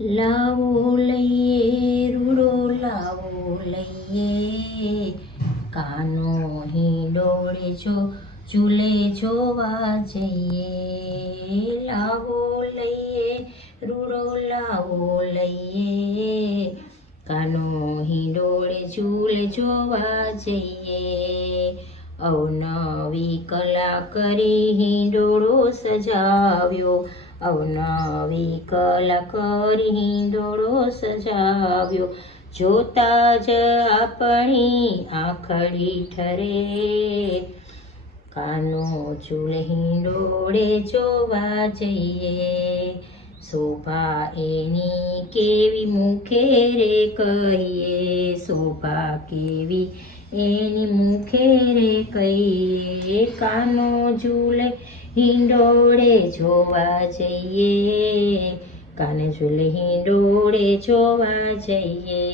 લાવો લઈએ રૂડો લાવો લઈએ, કાનો હિંડોળે જો ઝૂલે જોવા જઈએ. લાવો લઈએ રૂડો લાવો લઈએ, કાનો હિંડોળે ઝૂલે જોવા જઈએ. અવનવી કલા કરી હિંડોળો સજાવ્યો, અવનવી કલા કરી હિંડોળો સજાવ્યો. જોતા જ આપણી આંખડી ઠરે, કાનો ઝૂલે હિંડોળે જોવા જઈએ. શોભા એની કેવી મુખે રે કહીએ, શોભા કેવી એની મુખે રે કહીએ. કાનો ઝૂલે હિંડોળે જોવા જઈએ, કાને ઝૂલે હિંડોળે જોવા જઈએ.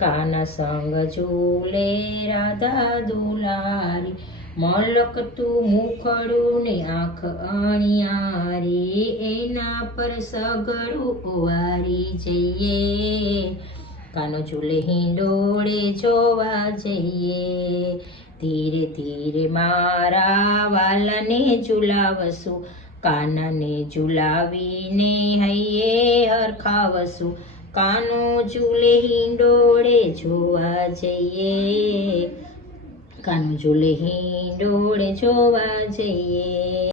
કાના સંગ ઝૂલે રાધા દુલારી, મલકતું મુખડું ને આંખ અણિયારી, એના પર સગડું ઓવારી જઈએ. કાનો ઝૂલે હિંડોળે જોવા જઈએ. ધીરે ધીરે મારા વાલાને ઝુલાવશું, કાનાને ઝુલાવીને હૈયે હરખાવશું. કાનો ઝૂલે હિંડોળે જોવા જઈએ, કાનો ઝૂલે હિંડોળે જોવા જઈએ.